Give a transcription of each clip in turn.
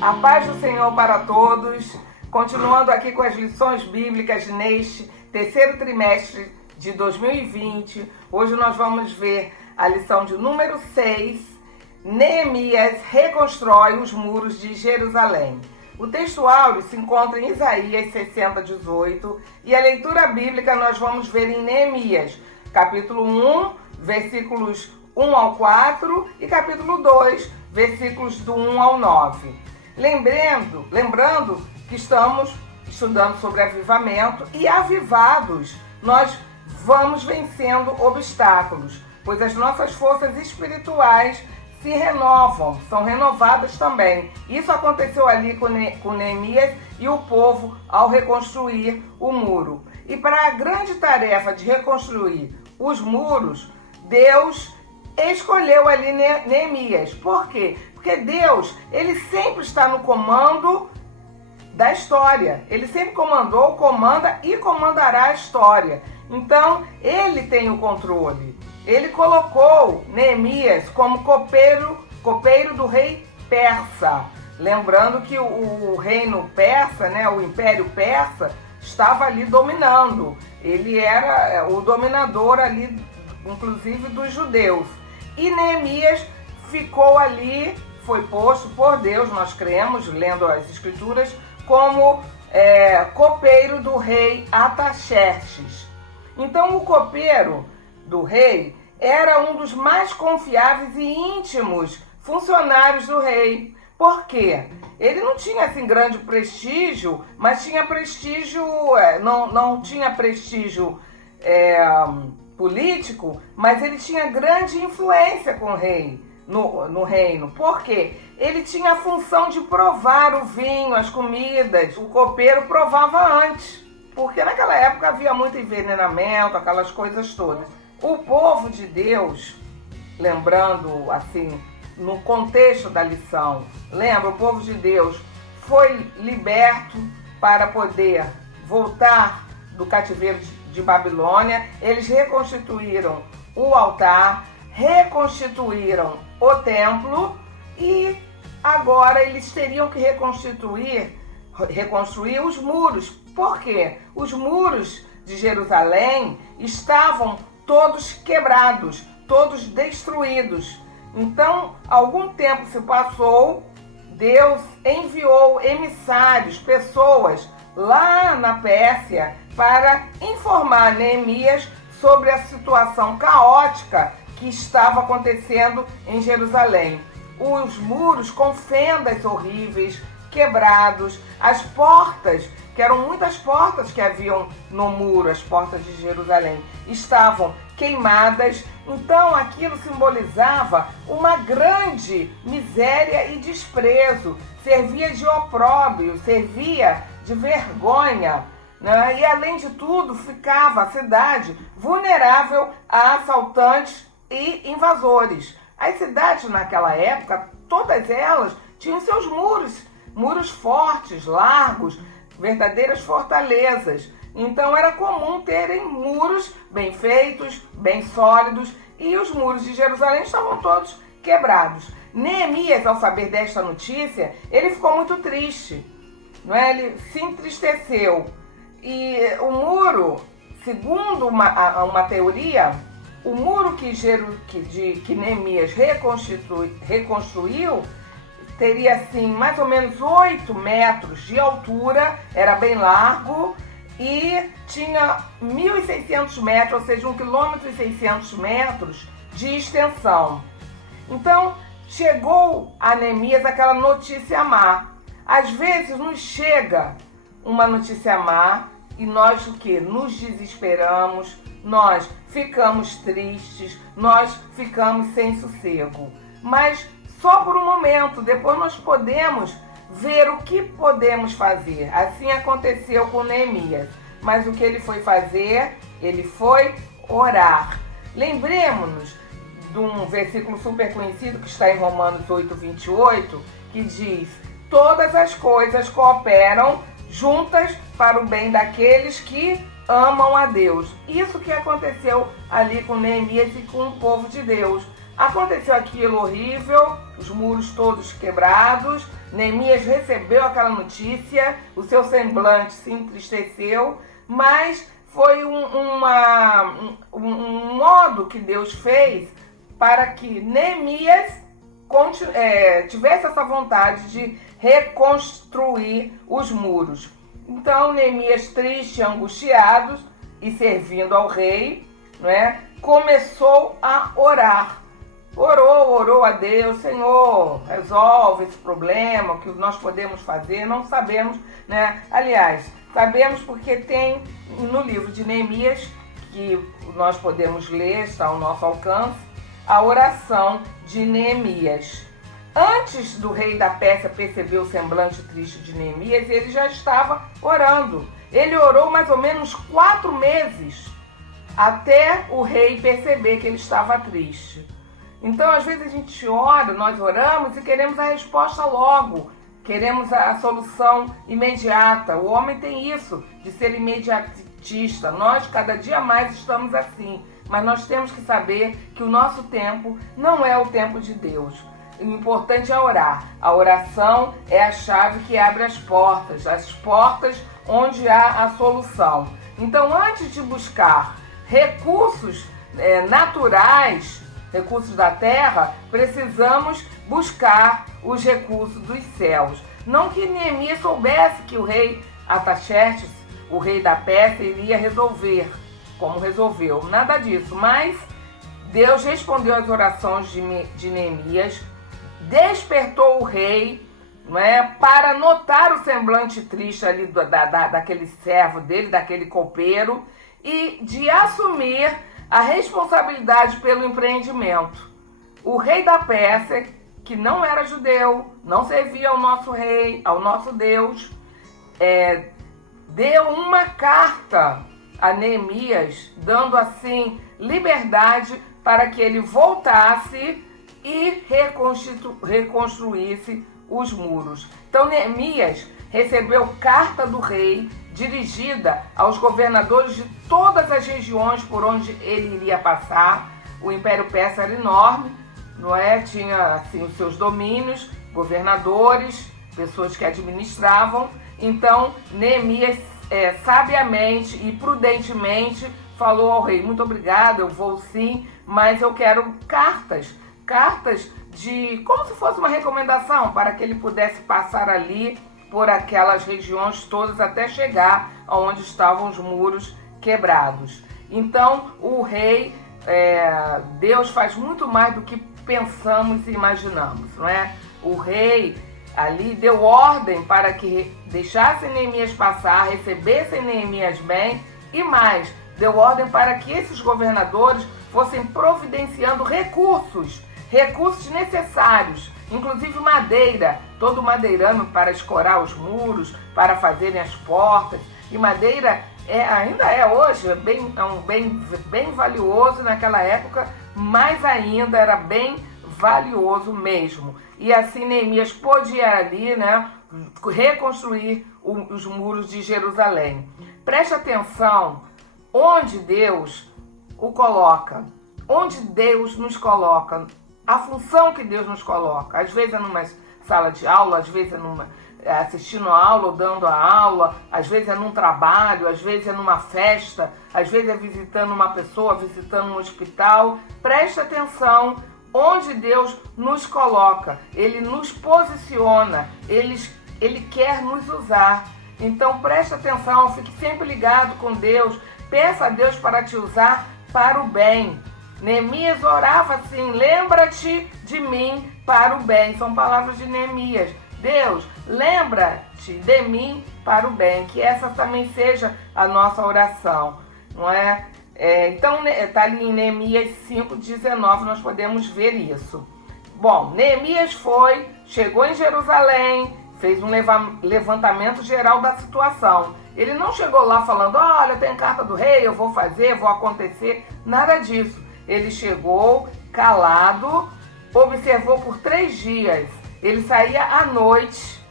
A paz do Senhor para todos. Continuando aqui com as lições bíblicas neste terceiro trimestre de 2020. Hoje nós vamos ver a lição de número 6. Neemias reconstrói os muros de Jerusalém. O texto áureo se encontra em Isaías 60:18 e a leitura bíblica nós vamos ver em Neemias, capítulo 1, versículos 1 ao 4 e capítulo 2, versículos do 1 ao 9. Lembrando que estamos estudando sobre avivamento e avivados nós vamos vencendo obstáculos, pois as nossas forças espirituais se renovam, são renovadas também. Isso aconteceu ali com Neemias e o povo ao reconstruir o muro. E para a grande tarefa de reconstruir os muros, Deus escolheu ali Neemias. Por quê? Porque Deus, ele sempre está no comando da história. Ele sempre comandou, comanda e comandará a história. Então, ele tem o controle. Ele colocou Neemias como copeiro do rei persa. Lembrando que o reino persa, o Império Persa, estava ali dominando. Ele era o dominador ali, inclusive dos judeus. E Neemias ficou ali, foi posto por Deus, nós cremos, lendo as escrituras, como copeiro do rei Artaxerxes. Então o copeiro do rei era um dos mais confiáveis e íntimos funcionários do rei. Por quê? Ele não tinha assim grande prestígio, mas tinha prestígio, não tinha prestígio político, mas ele tinha grande influência com o rei no reino. Por quê? Ele tinha a função de provar o vinho, as comidas. O copeiro provava antes, porque naquela época havia muito envenenamento, aquelas coisas todas. O povo de Deus, lembrando assim, no contexto da lição, lembra, o povo de Deus foi liberto para poder voltar do cativeiro de Babilônia. Eles reconstituíram o altar, reconstituíram o templo e agora eles teriam que reconstruir os muros. Por quê? Os muros de Jerusalém estavam todos quebrados, todos destruídos. Então, algum tempo se passou, Deus enviou emissários, pessoas lá na Pérsia para informar Neemias sobre a situação caótica que estava acontecendo em Jerusalém. Os muros com fendas horríveis, quebrados, as portas, que eram muitas portas que haviam no muro, as portas de Jerusalém, estavam queimadas. Então aquilo simbolizava uma grande miséria e desprezo, servia de opróbrio, servia de vergonha, né? E além de tudo ficava a cidade vulnerável a assaltantes e invasores. As cidades naquela época, todas elas tinham seus muros fortes, largos, verdadeiras fortalezas. Então era comum terem muros bem feitos, bem sólidos, e os muros de Jerusalém estavam todos quebrados. Neemias, ao saber desta notícia, ele ficou muito triste, ele se entristeceu. E o muro, segundo uma teoria, o muro que Neemias reconstruiu teria assim mais ou menos 8 metros de altura, era bem largo e tinha 1.600 metros, ou seja, 1,6 km de extensão. Então, chegou a Neemias aquela notícia má. Às vezes nos chega uma notícia má e nós o quê? Nos desesperamos, nós ficamos tristes, nós ficamos sem sossego. Mas só por um momento, depois nós podemos ver o que podemos fazer. Assim aconteceu com Neemias. Mas o que ele foi fazer? Ele foi orar. Lembremos de um versículo super conhecido que está em Romanos 8:28, que diz: todas as coisas cooperam juntas para o bem daqueles que amam a Deus. Isso que aconteceu ali com Neemias e com o povo de Deus. Aconteceu aquilo horrível, os muros todos quebrados. Neemias recebeu aquela notícia, o seu semblante se entristeceu, mas foi um modo que Deus fez para que Neemias tivesse essa vontade de reconstruir os muros. Então, Neemias, triste, angustiado e servindo ao rei, né, começou a orar. Orou a Deus: Senhor, resolve esse problema, o que nós podemos fazer, não sabemos, né? Aliás, sabemos porque tem no livro de Neemias, que nós podemos ler, está ao nosso alcance, a oração de Neemias. Antes do rei da Pérsia perceber o semblante triste de Neemias, ele já estava orando. Ele orou mais ou menos 4 meses, até o rei perceber que ele estava triste. Então, às vezes a gente ora, nós oramos e queremos a resposta logo, queremos a solução imediata. O homem tem isso, de ser imediatista. Nós, cada dia mais, estamos assim. Mas nós temos que saber que o nosso tempo não é o tempo de Deus. O importante é orar. A oração é a chave que abre as portas onde há a solução. Então, antes de buscar recursos naturais, recursos da terra, precisamos buscar os recursos dos céus. Não que Neemias soubesse que o rei Artaxerxes, o rei da Pérsia, iria resolver como resolveu, nada disso, mas Deus respondeu às orações de Neemias, despertou o rei, não é, para notar o semblante triste ali daquele servo dele, daquele copeiro, e de assumir a responsabilidade pelo empreendimento. O rei da Pérsia, que não era judeu, não servia ao nosso rei, ao nosso Deus, deu uma carta a Neemias, dando assim liberdade para que ele voltasse e reconstruísse os muros. Então Neemias recebeu carta do rei dirigida aos governadores de todas as regiões por onde ele iria passar. O Império Persa era enorme, não é? Tinha assim os seus domínios, governadores, pessoas que administravam. Então Neemias sabiamente e prudentemente falou ao rei: muito obrigado, eu vou sim, mas eu quero cartas de como se fosse uma recomendação para que ele pudesse passar ali por aquelas regiões todas até chegar aonde estavam os muros quebrados. Então o rei, Deus faz muito mais do que pensamos e imaginamos, não é? O rei ali deu ordem para que deixassem Neemias passar, recebessem Neemias bem e mais, deu ordem para que esses governadores fossem providenciando recursos necessários, inclusive madeira, todo madeirame para escorar os muros, para fazerem as portas. E madeira ainda é hoje um bem valioso, naquela época, mas ainda era bem valioso mesmo. E assim Neemias pôde ir ali, né, reconstruir os muros de Jerusalém. Preste atenção onde Deus o coloca, onde Deus nos coloca, a função que Deus nos coloca. Às vezes é numa sala de aula, às vezes é assistindo a aula ou dando a aula, às vezes é num trabalho, às vezes é numa festa, às vezes é visitando uma pessoa, visitando um hospital. Preste atenção onde Deus nos coloca. Ele nos posiciona, Ele quer nos usar. Então preste atenção, fique sempre ligado com Deus, peça a Deus para te usar para o bem. Neemias orava assim: lembra-te de mim para o bem. São palavras de Neemias. Deus, lembra-te de mim para o bem. Que essa também seja a nossa oração, não é? Então está ali em Neemias 5:19, nós podemos ver isso. Bom, Neemias chegou em Jerusalém, fez um levantamento geral da situação. Ele não chegou lá falando: olha, tem carta do rei, eu vou fazer, vou acontecer. Nada disso. Ele chegou calado, observou por 3 dias. Ele saía à noite,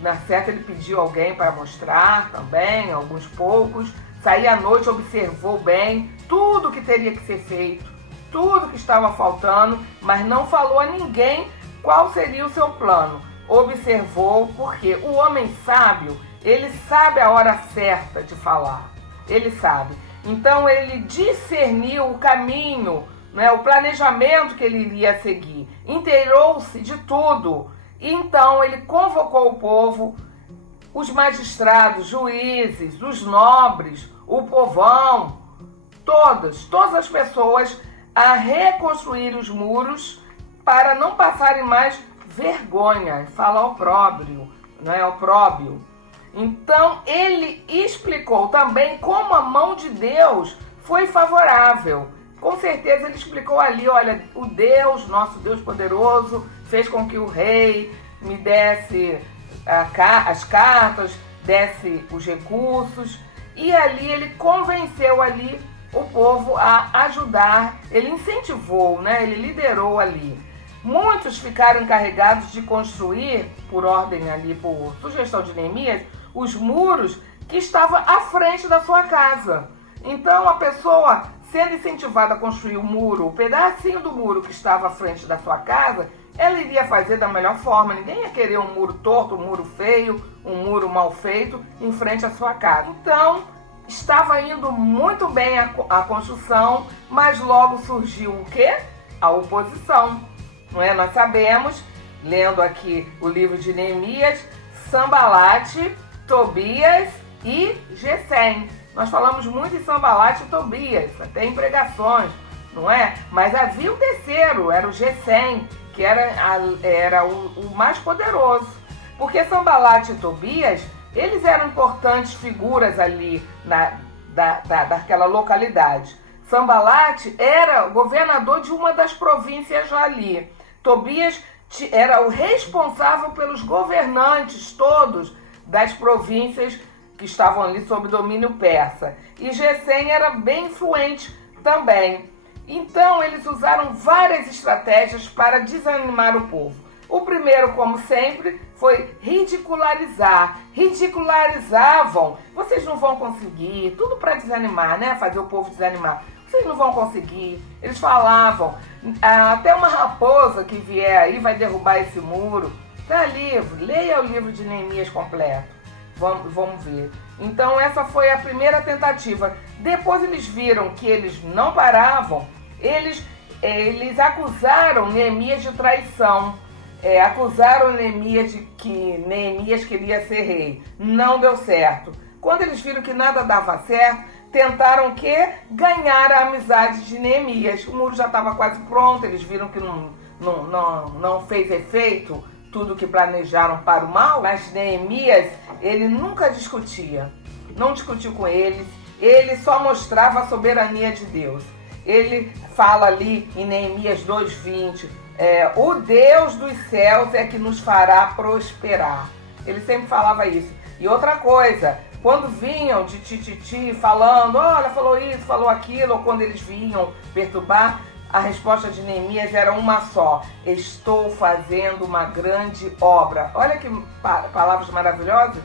na certa ele pediu alguém para mostrar também, alguns poucos. Saía à noite, observou bem tudo que teria que ser feito. tudo que estava faltando, mas não falou a ninguém qual seria o seu plano. Observou, porque o homem sábio, ele sabe a hora certa de falar. Ele sabe. Então ele discerniu o caminho, né, o planejamento que ele iria seguir. Inteirou-se de tudo. Então ele convocou o povo, os magistrados, juízes, os nobres, o povão, todas as pessoas a reconstruir os muros para não passarem mais vergonha, fala opróbrio, não é opróbio. Então ele explicou também como a mão de Deus foi favorável. Com certeza ele explicou ali, olha, o Deus, nosso Deus poderoso, fez com que o rei me desse as cartas, desse os recursos, e ali ele convenceu ali o povo a ajudar, ele incentivou, né? Ele liderou ali. Muitos ficaram encarregados de construir, por ordem ali, por sugestão de Neemias, os muros que estavam à frente da sua casa. Então a pessoa sendo incentivada a construir o muro, o pedacinho do muro que estava à frente da sua casa, ela iria fazer da melhor forma. Ninguém ia querer um muro torto, um muro feio, um muro mal feito em frente à sua casa. Então, estava indo muito bem a construção, mas logo surgiu o quê? A oposição. Não é? Nós sabemos, lendo aqui o livro de Neemias, Sambalate, Tobias e Gesem. Nós falamos muito em Sambalate e Tobias, até em pregações, não é? Mas havia o terceiro, era o Gesem, que era o mais poderoso. Porque Sambalate e Tobias, eles eram importantes figuras ali daquela localidade. Sambalate era governador de uma das províncias ali. Tobias era o responsável pelos governantes todos das províncias que estavam ali sob domínio persa. E Gesem era bem influente também. Então eles usaram várias estratégias para desanimar o povo. O primeiro, como sempre, foi ridicularizar. Ridicularizavam. Vocês não vão conseguir. Tudo para desanimar, né? Fazer o povo desanimar. Vocês não vão conseguir. Eles falavam. Até uma raposa que vier aí vai derrubar esse muro. Tá livre. Leia o livro de Neemias completo. Vamos ver. Então essa foi a primeira tentativa. Depois eles viram que eles não paravam. Eles acusaram Neemias de traição. Acusaram Neemias de que Neemias queria ser rei. Não deu certo. Quando eles viram que nada dava certo, tentaram o quê? Ganhar a amizade de Neemias. O muro já estava quase pronto, eles viram que não fez efeito tudo que planejaram para o mal, mas Neemias, ele nunca discutia. Não discutiu com eles, ele só mostrava a soberania de Deus. Ele fala ali em Neemias 2:20, o Deus dos céus é que nos fará prosperar. Ele sempre falava isso. E outra coisa, quando vinham de tititi falando, olha, falou isso, falou aquilo, ou quando eles vinham perturbar, a resposta de Neemias era uma só: estou fazendo uma grande obra. Olha que palavras maravilhosas.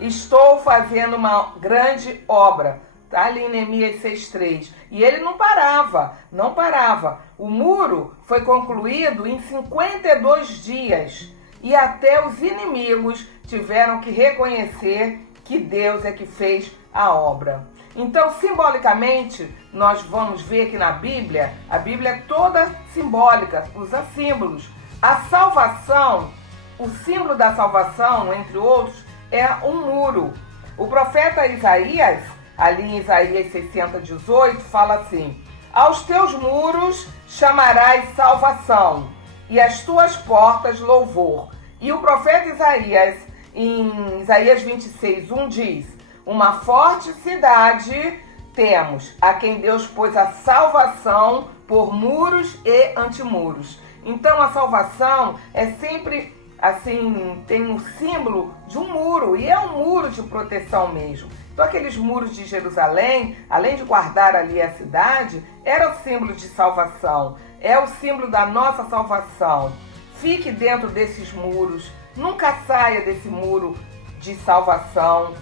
Estou fazendo uma grande obra. Está ali em Neemias 6:3. E ele não parava. O muro foi concluído em 52 dias. E até os inimigos tiveram que reconhecer que Deus é que fez a obra. Então, simbolicamente, nós vamos ver que na Bíblia, a Bíblia é toda simbólica, usa símbolos. A salvação, o símbolo da salvação, entre outros, é um muro. O profeta Isaías, ali em Isaías 60:18, fala assim: aos teus muros chamarás salvação, e às tuas portas louvor. E o profeta Isaías, em Isaías 26:1, diz: uma forte cidade temos, a quem Deus pôs a salvação por muros e antimuros. Então a salvação é sempre assim, tem o símbolo de um muro, e é um muro de proteção mesmo. Então aqueles muros de Jerusalém, além de guardar ali a cidade, era o símbolo de salvação, é o símbolo da nossa salvação. Fique dentro desses muros, nunca saia desse muro de salvação.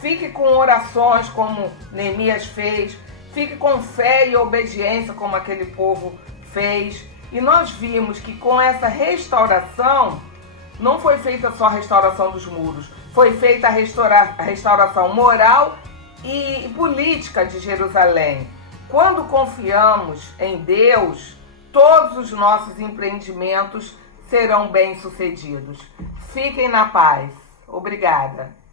Fique com orações como Neemias fez, Fique com fé e obediência como aquele povo fez. E nós vimos que com essa restauração, não foi feita só a restauração dos muros, foi feita a restauração moral e política de Jerusalém. Quando confiamos em Deus, todos os nossos empreendimentos serão bem-sucedidos. Fiquem na paz. Obrigada.